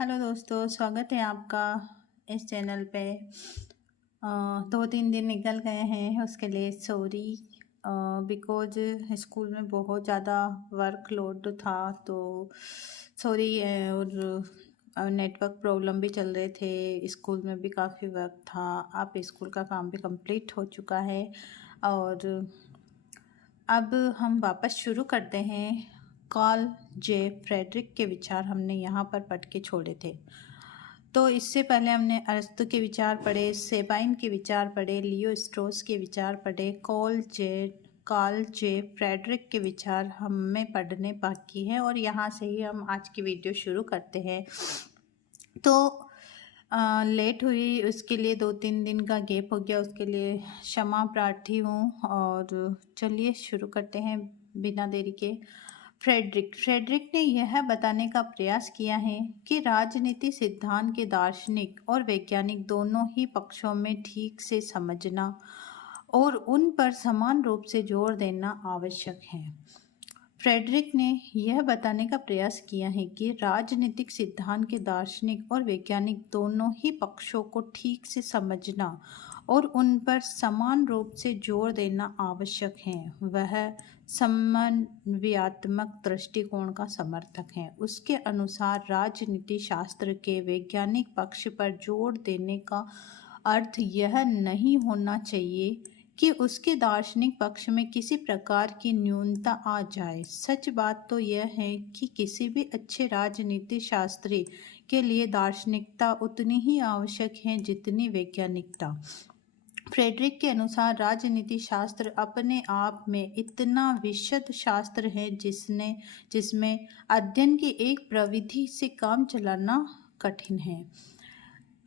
Hello दोस्तों, स्वागत है आपका इस चैनल पे। 2-3 दिन निकल गए हैं, उसके लिए सॉरी। बिकॉज स्कूल में बहुत ज़्यादा वर्कलोड था, तो सॉरी। और नेटवर्क प्रॉब्लम भी चल रहे थे, स्कूल में भी काफ़ी वर्क था। अब स्कूल का काम भी कंप्लीट हो चुका है और अब हम वापस शुरू करते हैं। कार्ल जे फ्रेडरिक के विचार हमने यहाँ पर पढ़ के छोड़े थे। तो इससे पहले हमने अरस्तु के विचार पढ़े, सेबाइन के विचार पढ़े, लियो स्ट्रॉस के विचार पढ़े, कार्ल जे फ्रेडरिक के विचार हमें पढ़ने बाकी हैं और यहाँ से ही हम आज की वीडियो शुरू करते हैं। तो लेट हुई, उसके लिए 2-3 दिन का गैप हो गया, उसके लिए क्षमा प्रार्थी हूँ। और चलिए शुरू करते हैं बिना देरी के। फ्रेडरिक ने यह बताने का प्रयास किया है कि राजनीति सिद्धांत के दार्शनिक और वैज्ञानिक दोनों ही पक्षों में ठीक से समझना और उन पर समान रूप से जोर देना आवश्यक है। फ्रेडरिक ने यह बताने का प्रयास किया है कि राजनीतिक सिद्धांत के दार्शनिक और वैज्ञानिक दोनों ही पक्षों को ठीक से समझना और उन पर समान रूप से जोर देना आवश्यक है। वह समन्वयात्मक दृष्टिकोण का समर्थक है। उसके अनुसार राजनीति शास्त्र के वैज्ञानिक पक्ष पर जोर देने का अर्थ यह नहीं होना चाहिए कि उसके दार्शनिक पक्ष में किसी प्रकार की न्यूनता आ जाए। सच बात तो यह है कि किसी भी अच्छे राजनीति शास्त्री के लिए दार्शनिकता उतनी ही आवश्यक है जितनी वैज्ञानिकता। फ्रेडरिक के अनुसार राजनीति शास्त्र अपने आप में इतना विशद शास्त्र है जिसमें अध्ययन की एक प्रविधि से काम चलाना कठिन है।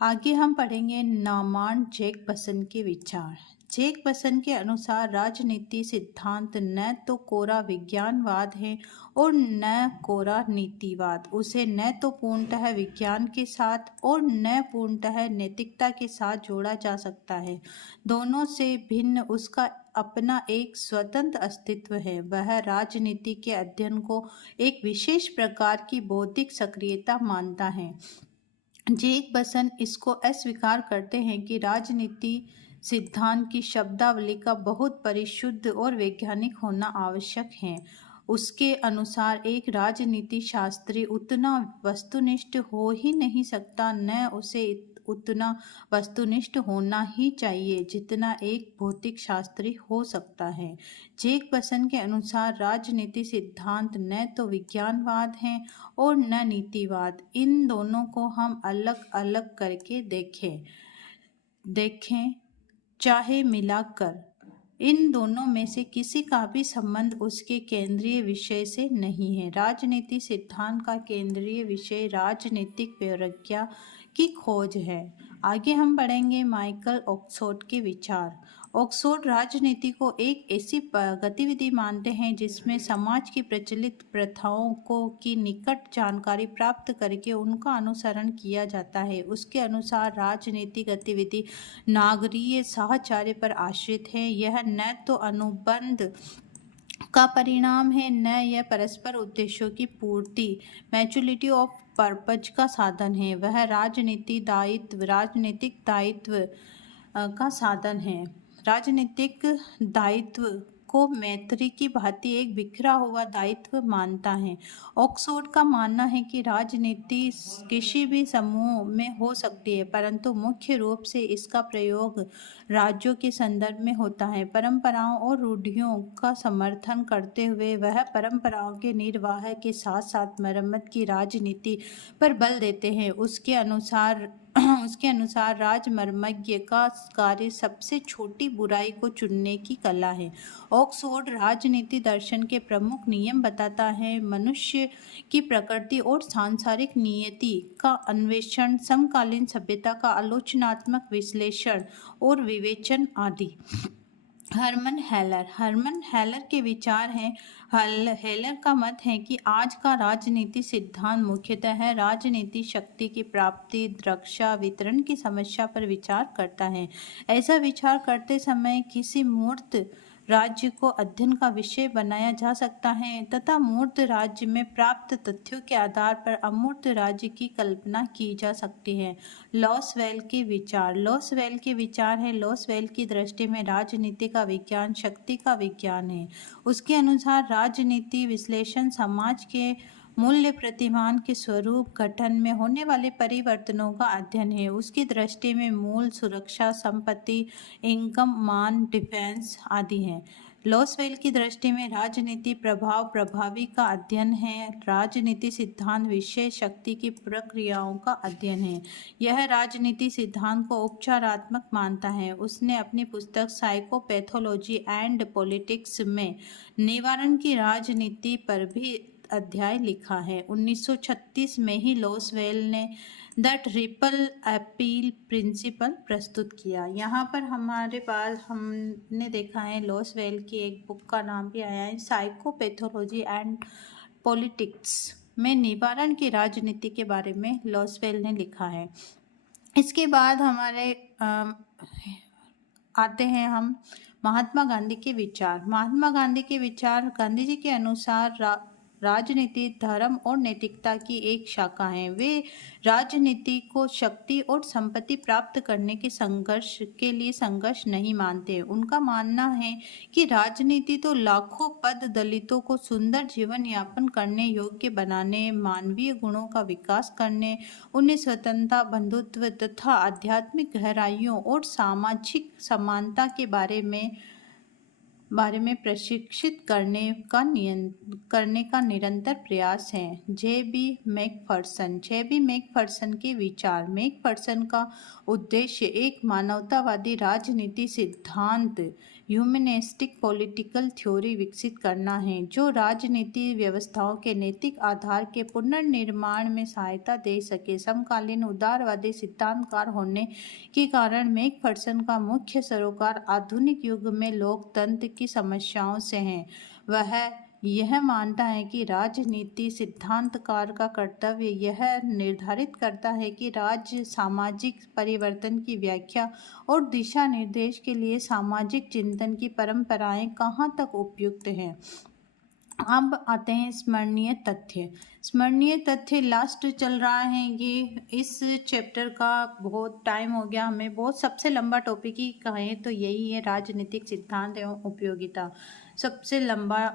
आगे हम पढ़ेंगे नॉर्मन जैकबसन के विचार। जैकबसन के अनुसार राजनीति सिद्धांत न तो कोरा विज्ञानवाद है और न कोरा नीतिवाद। उसे न तो पूर्णतः विज्ञान के साथ और न पूर्णतः नैतिकता के साथ जोड़ा जा सकता है। दोनों से भिन्न उसका अपना एक स्वतंत्र अस्तित्व है। वह राजनीति के अध्ययन को एक विशेष प्रकार की बौद्धिक सक्रियता मानता है। जैकबसन इसको अस्वीकार करते हैं कि राजनीति सिद्धांत की शब्दावली का बहुत परिशुद्ध और वैज्ञानिक होना आवश्यक है। उसके अनुसार एक राजनीति शास्त्री उतना वस्तुनिष्ठ हो ही नहीं सकता, न उसे उतना वस्तुनिष्ठ होना ही चाहिए जितना एक भौतिक शास्त्री हो सकता है। जैकबसन के अनुसार राजनीति सिद्धांत न तो विज्ञानवाद है और न नीतिवाद। इन दोनों को हम अलग अलग करके देखें चाहे मिलाकर, इन दोनों में से किसी का भी संबंध उसके केंद्रीय विषय से नहीं है। राजनीति सिद्धांत का केंद्रीय विषय राजनीतिक प्रज्ञा की खोज है। आगे हम पढ़ेंगे माइकल ऑक्सफोर्ड के विचार। ऑक्सफोर्ड राजनीति को एक ऐसी गतिविधि मानते हैं जिसमें समाज की प्रचलित प्रथाओं की निकट जानकारी प्राप्त करके उनका अनुसरण किया जाता है। उसके अनुसार राजनीतिक गतिविधि नागरीय साहचर्य पर आश्रित है। यह न तो अनुबंध का परिणाम है, न यह परस्पर उद्देश्यों की पूर्ति मैच्युरिटी ऑफ पर्पज का साधन है। वह राजनीतिक दायित्व का साधन है। राजनीतिक दायित्व को मैत्री की भांति एक बिखरा हुआ दायित्व मानता है। ऑक्सफोर्ड का मानना है कि राजनीति किसी भी समूह में हो सकती है, परंतु मुख्य रूप से इसका प्रयोग राज्यों के संदर्भ में होता है। परंपराओं और रूढ़ियों का समर्थन करते हुए वह परंपराओं के निर्वाह के साथ साथ मरम्मत की राजनीति पर बल देते हैं। उसके अनुसार राजमर्मज्ञ का कार्य सबसे छोटी बुराई को चुनने की कला है। ऑक्सफोर्ड राजनीति दर्शन के प्रमुख नियम बताता है: मनुष्य की प्रकृति और सांसारिक नियति का अन्वेषण, समकालीन सभ्यता का आलोचनात्मक विश्लेषण और विवेचन आदि। हर्मन हेलर के विचार हैं। हेलर का मत है कि आज का राजनीति सिद्धांत मुख्यतः राजनीति शक्ति की प्राप्ति, रक्षा, वितरण की समस्या पर विचार करता है। ऐसा विचार करते समय किसी मूर्त राज्य को अध्ययन का विषय बनाया जा सकता है तथा मूर्त राज्य में प्राप्त तथ्यों के आधार पर अमूर्त राज्य की कल्पना की जा सकती है। लॉसवेल के विचार। लॉसवेल के विचार है, लॉसवेल की दृष्टि में राजनीति का विज्ञान शक्ति का विज्ञान है। उसके अनुसार राजनीति विश्लेषण समाज के मूल्य प्रतिमान के स्वरूप गठन में होने वाले परिवर्तनों का अध्ययन है। उसकी दृष्टि में मूल सुरक्षा, संपत्ति, इनकम, मान, डिफेंस आदि हैं। लॉसवेल की दृष्टि में राजनीति प्रभाव प्रभावी का अध्ययन है। राजनीति सिद्धांत विषय शक्ति की प्रक्रियाओं का अध्ययन है। यह राजनीति सिद्धांत को उपचारात्मक मानता है। उसने अपनी पुस्तक साइकोपैथोलॉजी एंड पॉलिटिक्स में निवारण की राजनीति पर भी अध्याय लिखा है। 1936 में ही लॉसवेल ने द ट्रिपल अपील प्रिंसिपल प्रस्तुत किया। यहाँ पर हमारे पास हमने देखा है लॉसवेल की एक बुक का नाम भी आया है, साइकोपैथोलॉजी एंड पॉलिटिक्स में निवारण की राजनीति के बारे में लॉसवेल ने लिखा है। इसके बाद हमारे आते हैं हम महात्मा गांधी के विचार। महात्मा गांधी के विचार गांधी जी के अनुसार राजनीति धर्म और नैतिकता की एक शाखा है। वे राजनीति को शक्ति और संपत्ति प्राप्त करने के संघर्ष के लिए संघर्ष नहीं मानते। उनका मानना है कि राजनीति तो लाखों पद दलितों को सुंदर जीवन यापन करने योग्य बनाने, मानवीय गुणों का विकास करने, उन्हें स्वतंत्रता, बंधुत्व तथा आध्यात्मिक गहराइयों और सामाजिक समानता के बारे में प्रशिक्षित करने का निरंतर प्रयास है। जे.बी. मैकफर्सन के विचार। मैकफर्सन का उद्देश्य एक मानवतावादी राजनीति सिद्धांत ह्यूमनिस्टिक पॉलिटिकल थ्योरी विकसित करना है जो राजनीति व्यवस्थाओं के नैतिक आधार के पुनर्निर्माण में सहायता दे सके। समकालीन उदारवादी सिद्धांतकार होने के कारण मैकफर्सन का मुख्य सरोकार आधुनिक युग में लोकतंत्र की समस्याओं से है। वह यह मानता है कि राजनीति सिद्धांतकार का कर्तव्य यह निर्धारित करता है कि राज्य सामाजिक परिवर्तन की व्याख्या और दिशा निर्देश के लिए सामाजिक चिंतन की परंपराएं कहाँ तक उपयुक्त हैं। अब आते हैं स्मरणीय तथ्य। स्मरणीय तथ्य लास्ट चल रहा है। ये इस चैप्टर का बहुत टाइम हो गया, हमें बहुत सबसे लंबा टॉपिक ही कहें तो यही है, राजनीतिक सिद्धांत एवं उपयोगिता। सबसे लंबा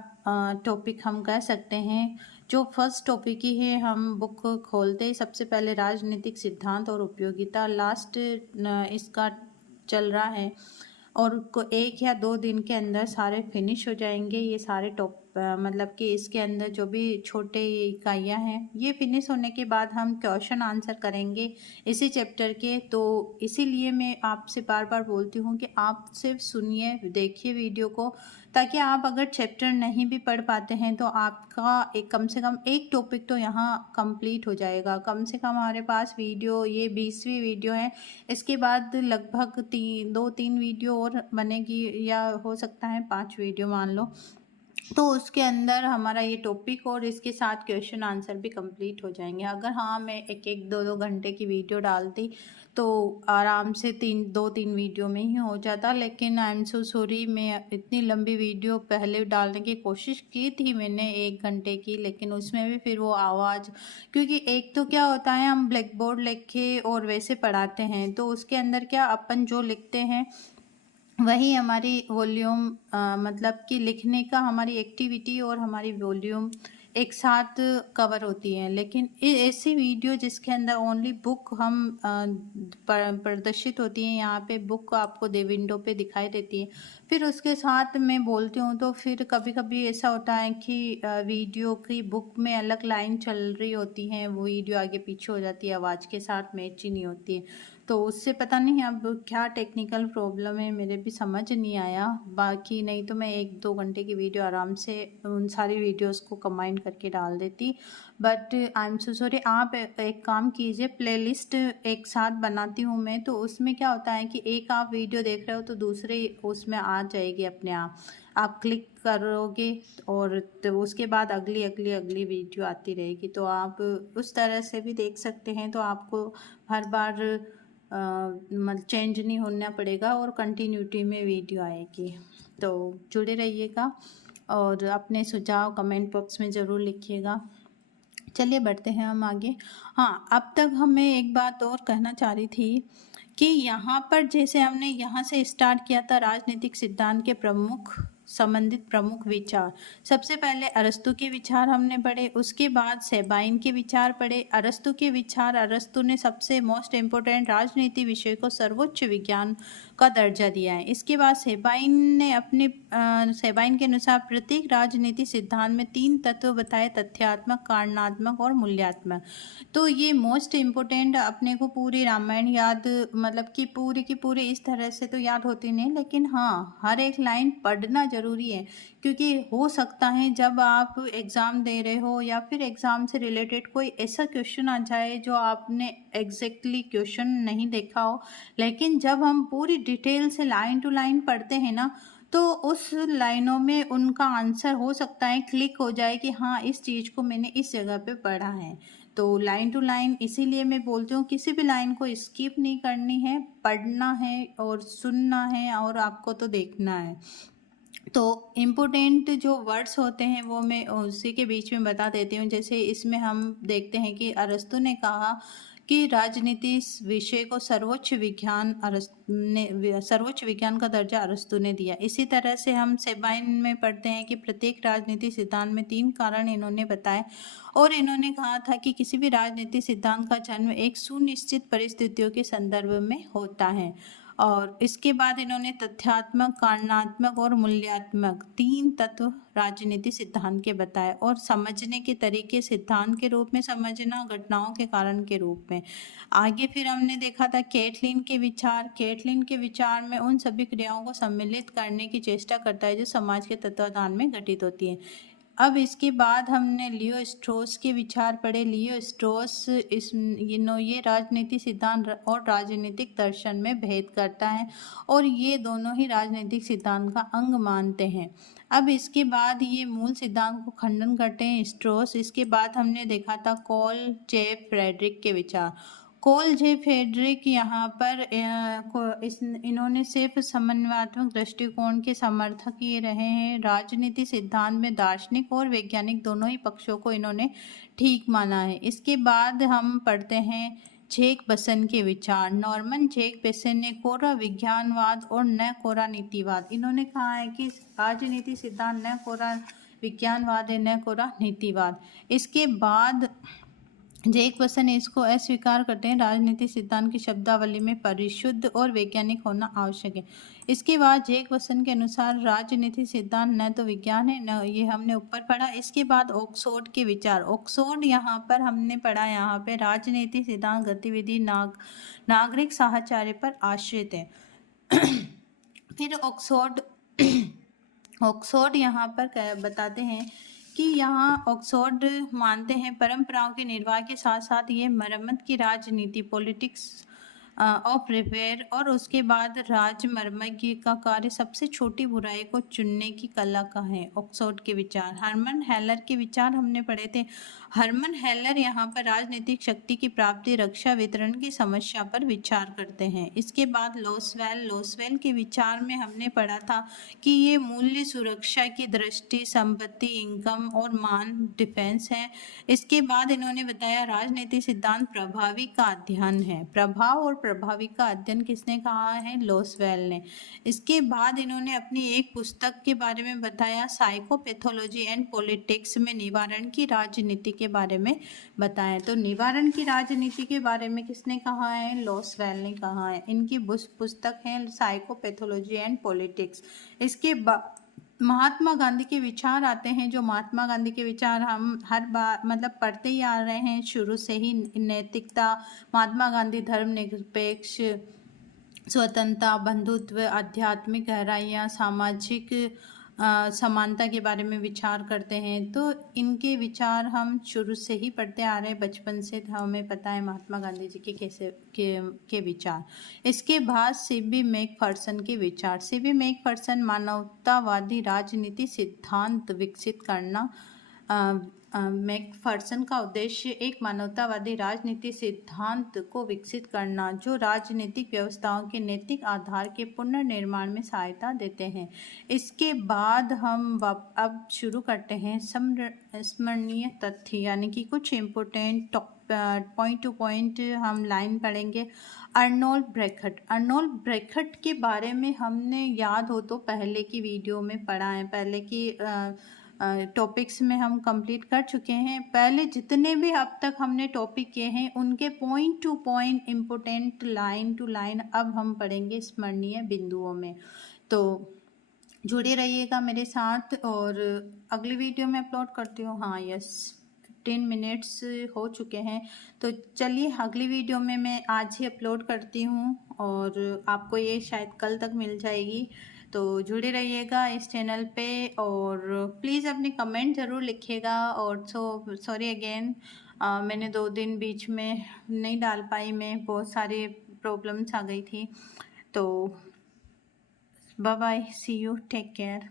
टॉपिक हम कह सकते हैं। जो फर्स्ट टॉपिक ही है, हम बुक खोलते ही सबसे पहले राजनीतिक सिद्धांत और उपयोगिता, लास्ट इसका चल रहा है और को 1 या 2 दिन के अंदर सारे फिनिश हो जाएंगे। ये सारे मतलब कि इसके अंदर जो भी छोटे इकाइयाँ हैं ये फिनिश होने के बाद हम क्वेश्चन आंसर करेंगे इसी चैप्टर के। तो इसीलिए मैं आपसे बार बार बोलती हूँ कि आप सिर्फ सुनिए, देखिए वीडियो को, ताकि आप अगर चैप्टर नहीं भी पढ़ पाते हैं तो आपका कम से कम एक टॉपिक तो यहाँ कंप्लीट हो जाएगा। कम से कम हमारे पास वीडियो ये 20वीं वीडियो है। इसके बाद लगभग 2-3 वीडियो और बनेगी या हो सकता है 5 वीडियो मान लो। तो उसके अंदर हमारा ये टॉपिक और इसके साथ क्वेश्चन आंसर भी कंप्लीट हो जाएंगे। अगर हाँ मैं 1-2 घंटे की वीडियो डालती तो आराम से 2-3 वीडियो में ही हो जाता, लेकिन आई एम सो सॉरी, मैं इतनी लंबी वीडियो पहले डालने की कोशिश की थी मैंने 1 घंटे की, लेकिन उसमें भी फिर वो आवाज़, क्योंकि एक तो क्या होता है हम ब्लैक बोर्ड लिख के और वैसे पढ़ाते हैं तो उसके अंदर क्या अपन जो लिखते हैं वही हमारी वॉल्यूम मतलब कि लिखने का हमारी एक्टिविटी और हमारी वॉल्यूम एक साथ कवर होती है। लेकिन ऐसी वीडियो जिसके अंदर ओनली बुक हम प्रदर्शित होती है, यहाँ पे बुक आपको विंडो पे दिखाई देती है, फिर उसके साथ मैं बोलती हूँ तो फिर कभी कभी ऐसा होता है कि वीडियो की बुक में अलग लाइन चल रही होती है, वो वीडियो आगे पीछे हो जाती है, आवाज़ के साथ मैच ही नहीं होती है। तो उससे पता नहीं अब क्या टेक्निकल प्रॉब्लम है, मेरे भी समझ नहीं आया। बाकी नहीं तो मैं 1-2 घंटे की वीडियो आराम से उन सारी वीडियोस को कंबाइन करके डाल देती, but I am so sorry. आप एक काम कीजिए, प्लेलिस्ट एक साथ बनाती हूँ मैं, तो उसमें क्या होता है कि एक आप वीडियो देख रहे हो तो दूसरे उसमें आ जाएगी अपने आप क्लिक करोगे और तो उसके बाद अगली अगली अगली वीडियो आती रहेगी। तो आप उस तरह से भी देख सकते हैं, तो आपको हर बार चेंज नहीं होना पड़ेगा और कंटिन्यूटी में वीडियो आएगी। तो जुड़े रहिएगा और अपने सुझाव कमेंट बॉक्स में ज़रूर लिखिएगा। चलिए बढ़ते हैं हम आगे। हाँ, अब तक हमें एक बात और कहना चाह रही थी कि यहाँ पर जैसे हमने यहाँ से स्टार्ट किया था राजनीतिक सिद्धांत के प्रमुख संबंधित प्रमुख विचार। सबसे पहले अरस्तु के विचार हमने पढ़े, उसके बाद सेबाइन के विचार पढ़े। अरस्तु के विचार, अरस्तु ने सबसे मोस्ट इम्पोर्टेंट राजनीति विषय को सर्वोच्च विज्ञान का दर्जा दिया है। इसके बाद सेबाइन ने अपने सेबाइन के अनुसार प्रत्येक राजनीति सिद्धांत में 3 तत्व बताए, तथ्यात्मक, कारणात्मक और मूल्यात्मक। तो ये मोस्ट इम्पोर्टेंट अपने को पूरी रामायण याद, मतलब कि पूरी की पूरी इस तरह से तो याद होती नहीं, लेकिन हाँ हर एक लाइन पढ़ना ज़रूरी है, क्योंकि हो सकता है जब आप एग्ज़ाम दे रहे हो या फिर एग्ज़ाम से रिलेटेड कोई ऐसा क्वेश्चन आ जाए जो आपने एग्जैक्टली क्वेश्चन नहीं देखा हो, लेकिन जब हम पूरी डिटेल से लाइन टू लाइन पढ़ते हैं ना, तो उस लाइनों में उनका आंसर हो सकता है क्लिक हो जाए कि हाँ इस चीज़ को मैंने इस जगह पे पढ़ा है। तो लाइन टू लाइन, इसीलिए मैं बोलती हूँ किसी भी लाइन को स्किप नहीं करनी है, पढ़ना है और सुनना है और आपको तो देखना है। तो इम्पोर्टेंट जो वर्ड्स होते हैं वो मैं उसी के बीच में बता देती हूँ। जैसे इसमें हम देखते हैं कि अरस्तु ने कहा कि राजनीति इस विषय को सर्वोच्च विज्ञान का दर्जा अरस्तु ने दिया। इसी तरह से हम सेबाइन में पढ़ते हैं कि प्रत्येक राजनीति सिद्धांत में 3 कारण इन्होंने बताए और इन्होंने कहा था कि किसी भी राजनीति सिद्धांत का जन्म एक सुनिश्चित परिस्थितियों के संदर्भ में होता है। और इसके बाद इन्होंने तथ्यात्मक, कारणात्मक और मूल्यात्मक 3 तत्व राजनीति सिद्धांत के बताए और समझने के तरीके सिद्धांत के रूप में समझना, घटनाओं के कारण के रूप में। आगे फिर हमने देखा था कैटलिन के विचार। कैटलिन के विचार में उन सभी क्रियाओं को सम्मिलित करने की चेष्टा करता है जो समाज के तत्वाधान में घटित होती है। अब इसके बाद हमने लियो स्ट्रॉस के विचार पढ़े। लियो स्ट्रॉस ये राजनीति सिद्धांत और राजनीतिक दर्शन में भेद करता है और ये दोनों ही राजनीतिक सिद्धांत का अंग मानते हैं। अब इसके बाद ये मूल सिद्धांत को खंडन करते हैं स्ट्रॉस। इसके बाद हमने देखा था कॉल जे फ्रेडरिक के विचार। कॉल जे फ्रेडरिक यहाँ पर इन्होंने सिर्फ समन्वयात्मक दृष्टिकोण के समर्थक ही रहे हैं। राजनीति सिद्धांत में दार्शनिक और वैज्ञानिक दोनों ही पक्षों को इन्होंने ठीक माना है। इसके बाद हम पढ़ते हैं जैकबसन के विचार। नॉर्मन जैकबसन ने कोरा विज्ञानवाद और न कोरा नीतिवाद, इन्होंने कहा है कि राजनीति सिद्धांत न कोरा विज्ञानवाद है न कोरा नीतिवाद। इसके बाद जैकबसन इसको अस्वीकार करते हैं, राजनीतिक सिद्धांत की शब्दावली में परिशुद्ध और वैज्ञानिक होना आवश्यक है। इसके बाद जैकबसन के अनुसार राजनीतिक सिद्धांत न तो विज्ञान है न, ये हमने ऊपर पढ़ा। इसके बाद ऑक्सफोर्ड के विचार। ऑक्सफोर्ड यहाँ पर हमने पढ़ा, यहाँ पे राजनीतिक सिद्धांत गतिविधि नागरिक साहचर्य पर आश्रित है। फिर ऑक्सफोर्ड यहाँ पर बताते हैं कि यहाँ ऑक्सफोर्ड मानते हैं परंपराओं के निर्वाह के साथ साथ ये मरम्मत की राजनीति, पॉलिटिक्स ऑफ रिपेयर और उसके बाद राजमर्मज्ञ का कार्य सबसे छोटी बुराई को चुनने की कला का है। ऑक्सफोर्ड के विचार। हरमन हेलर के विचार हमने पढ़े थे। हरमन हेलर यहाँ पर राजनीतिक शक्ति की प्राप्ति, रक्षा, वितरण की समस्या पर विचार करते हैं। इसके बाद लोसवेल के विचार में हमने पढ़ा था कि ये मूल्य सुरक्षा की दृष्टि, संपत्ति, इनकम और मान, डिफेंस है। इसके बाद इन्होंने बताया राजनीतिक सिद्धांत प्रभावी का अध्ययन है। प्रभाव और प्रभावी का अध्ययन किसने कहा है? लोसवेल ने। इसके बाद इन्होंने अपनी एक पुस्तक के बारे में बताया, साइकोपैथोलॉजी एंड पॉलिटिक्स में निवारण की राजनीति के बारे में बताया। तो निवारण की राजनीति के बारे में किसने कहा है? लोसवेल ने कहा है। इनकी पुस्तक है साइकोपैथोलॉजी एंड पॉलिटिक्स। इसके बाद महात्मा गांधी के विचार आते हैं। जो महात्मा गांधी के विचार हम हर बार मतलब पढ़ते ही आ रहे हैं शुरू से ही। नैतिकता, महात्मा गांधी धर्मनिरपेक्ष, स्वतंत्रता, बंधुत्व, आध्यात्मिक गहराइयाँ, सामाजिक समानता के बारे में विचार करते हैं। तो इनके विचार हम शुरू से ही पढ़ते आ रहे हैं, बचपन से हमें पता है महात्मा गांधी जी के विचार। इसके बाद सीबी मैकफर्सन के विचार। सीबी मैकफर्सन मानवतावादी राजनीति सिद्धांत विकसित करना मैकफर्सन का उद्देश्य एक मानवतावादी राजनीति सिद्धांत को विकसित करना जो राजनीतिक व्यवस्थाओं के नैतिक आधार के पुनर्निर्माण में सहायता देते हैं। इसके बाद हम अब शुरू करते हैं स्मरणीय तथ्य, यानी कि कुछ इम्पोर्टेंट पॉइंट टू पॉइंट हम लाइन पढ़ेंगे। अर्नोल्ड ब्रैखट के बारे में हमने याद हो तो पहले की वीडियो में पढ़ा है, पहले की टॉपिक्स में हम कंप्लीट कर चुके हैं। पहले जितने भी अब तक हमने टॉपिक किए हैं उनके point to point important line to line अब हम पढ़ेंगे स्मरणीय बिंदुओं में। तो जुड़े रहिएगा मेरे साथ। और अगली वीडियो में अपलोड करती हूँ। हाँ यस, 15 मिनट्स हो चुके हैं। तो चलिए अगली वीडियो में मैं आज ही अपलोड करती हूँ और आपको ये शायद कल तक मिल जाएगी। तो जुड़े रहिएगा इस चैनल पे और प्लीज़ अपने कमेंट ज़रूर लिखिएगा। और सॉरी अगेन, मैंने 2 दिन बीच में नहीं डाल पाई, मैं बहुत सारी प्रॉब्लम्स आ गई थी। तो bye bye, see you, take care.